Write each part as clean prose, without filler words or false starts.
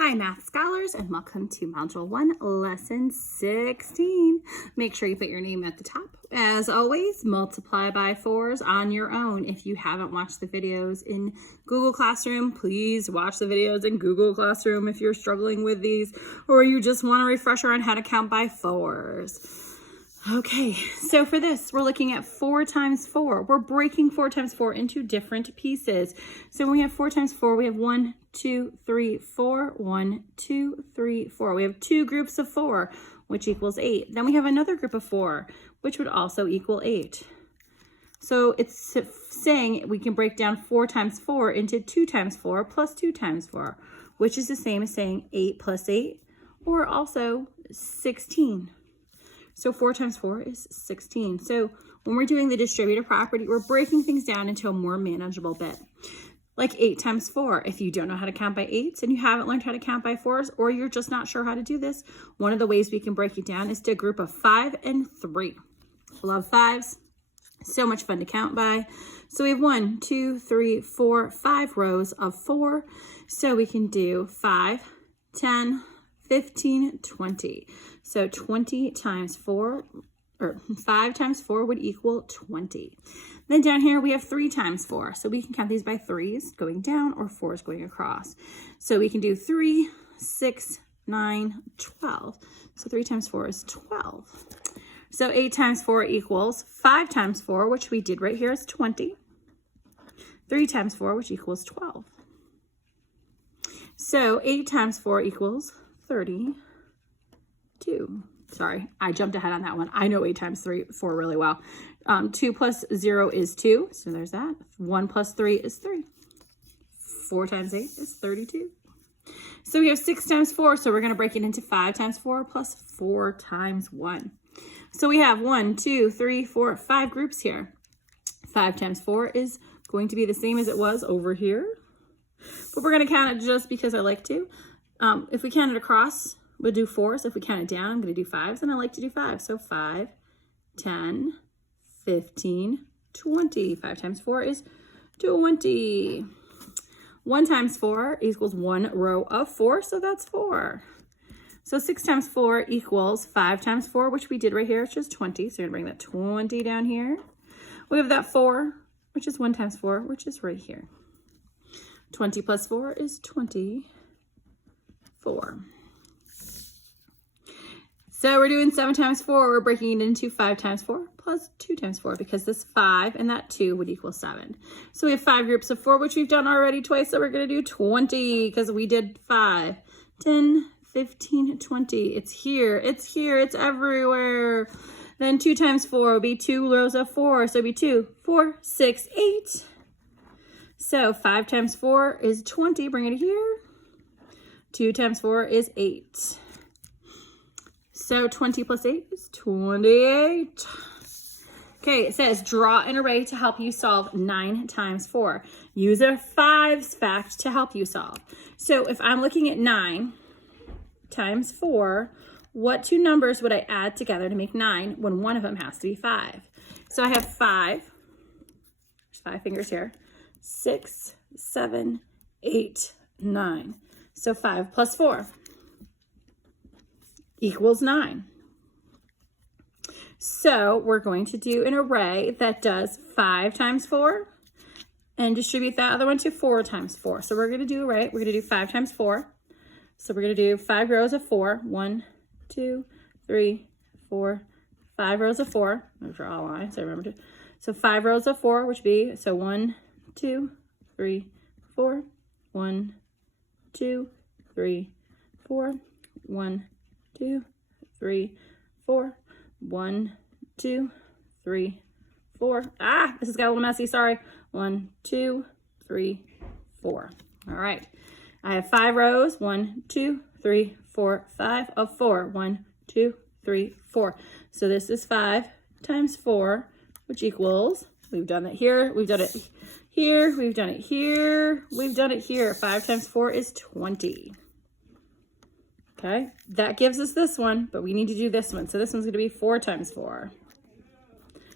Hi Math Scholars, and welcome to Module 1, Lesson 16. Make sure you put your name at the top. As always, multiply by 4s on your own. If you haven't watched the videos in Google Classroom, please watch the videos in Google Classroom if you're struggling with these, or you just want a refresher on how to count by 4s. Okay, so for this, we're looking at 4 times 4. We're breaking 4 times 4 into different pieces. So when we have 4 times 4, we have 1, 2, 3, 4, 1, 2, 3, 4. We have 2 groups of 4, which equals 8. Then we have another group of 4, which would also equal 8. So it's saying we can break down 4 times 4 into 2 times 4 plus 2 times 4, which is the same as saying 8 plus 8, or also 16. So 4 times 4 is 16. So when we're doing the distributive property, we're breaking things down into a more manageable bit. Like 8 times 4. If you don't know how to count by 8s and you haven't learned how to count by 4s, or you're just not sure how to do this, one of the ways we can break it down is to a group of 5 and 3. Love 5s. So much fun to count by. So we have 1, 2, 3, 4, 5 rows of 4. So we can do 5, 10, 15, 20. So 20 times 4, or 5 times 4 would equal 20. Then down here we have 3 times 4. So we can count these by 3s going down or 4s going across. So we can do 3, 6, 9, 12. So 3 times 4 is 12. So 8 times 4 equals 5 times 4, which we did right here, is 20. 3 times 4, which equals 12. So 8 times 4 equals 32. Sorry, I jumped ahead on that one. I know 8 times 4 really well. 2 plus 0 is 2, so there's that. 1 plus 3 is 3. 4 times 8 is 32. So we have 6 times 4, so we're going to break it into 5 times 4 plus 4 times 1. So we have 1, 2, 3, 4, 5 groups here. 5 times 4 is going to be the same as it was over here. But we're going to count it just because I like to. If we count it across, we'll do 4s. If we count it down, I'm going to do 5s, and I like to do 5. So 5, 10, 15, 20. 5 times 4 is 20. 1 times 4 equals 1 row of 4, so that's 4. So 6 times 4 equals 5 times 4, which we did right here, which is 20. So you're going to bring that 20 down here. We have that 4, which is 1 times 4, which is right here. 20 plus 4 is 24. So we're doing 7 times 4. We're breaking it into 5 times 4 plus 2 times 4, because this 5 and that 2 would equal 7. So we have 5 groups of 4, which we've done already twice. So we're going to do 20 because we did 5, 10, 15, 20. It's here. It's here. It's everywhere. Then 2 times 4 will be 2 rows of 4. So it'll be 2, 4, 6, 8. So 5 times 4 is 20. Bring it here. 2 times 4 is 8. So 20 plus 8 is 28. Okay, it says draw an array to help you solve 9 times 4. Use a 5s fact to help you solve. So if I'm looking at 9 times 4, what 2 numbers would I add together to make 9 when one of them has to be 5? So I have 5. There's 5 fingers here. 6, 7, 8, 9. So 5 plus 4 equals 9. So we're going to do an array that does 5 times 4 and distribute that other one to 4 times 4. So we're going to do, we're going to do 5 times 4. So we're going to do 5 rows of 4. 1, 2, 3, 4, 5 rows of 4. I'm draw a line, so I remember to. So 5 rows of 4, which would be, so 1, 2, 3, 4. 1, 2, 3, 4. 1, 2, 3, 4. 1, 2, 3, 4. This has got a little messy, sorry. 1, 2, 3, 4. All right. I have 5 rows. 1, 2, 3, 4, 5 of 4. 1, 2, 3, 4. So this is 5 times 4, which equals, we've done it here, we've done it here, we've done it here, we've done it here. 5 times 4 is 20. Okay, that gives us this one, but we need to do this one. So this one's going to be 4 times 4.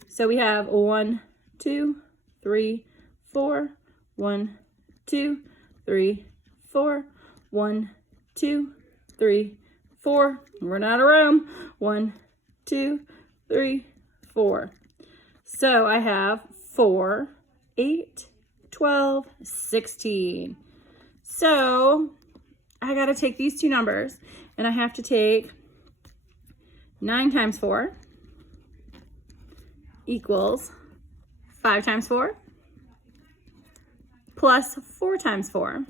So we have 1, 2, 3, 4. 1, 2, 3, 4. 1, 2, 3, 4. We're out of room. 1, 2, 3, 4. So I have 4, 8, 12, 16. So I got to take these two numbers and I have to take 9 times 4 equals 5 times 4 plus 4 times 4.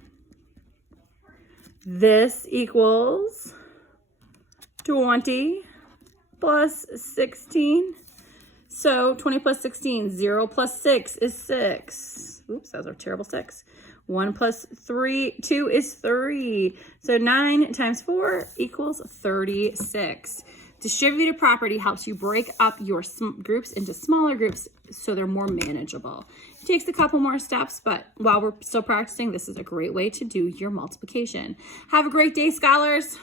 This equals 20 plus 16. So 20 plus 16, 0 plus 6 is 6. Oops, that was a terrible 6. 1 plus 3, 2 is 3. So 9 times 4 equals 36. Distributed property helps you break up your groups into smaller groups so they're more manageable. It takes a couple more steps, but while we're still practicing, this is a great way to do your multiplication. Have a great day, scholars.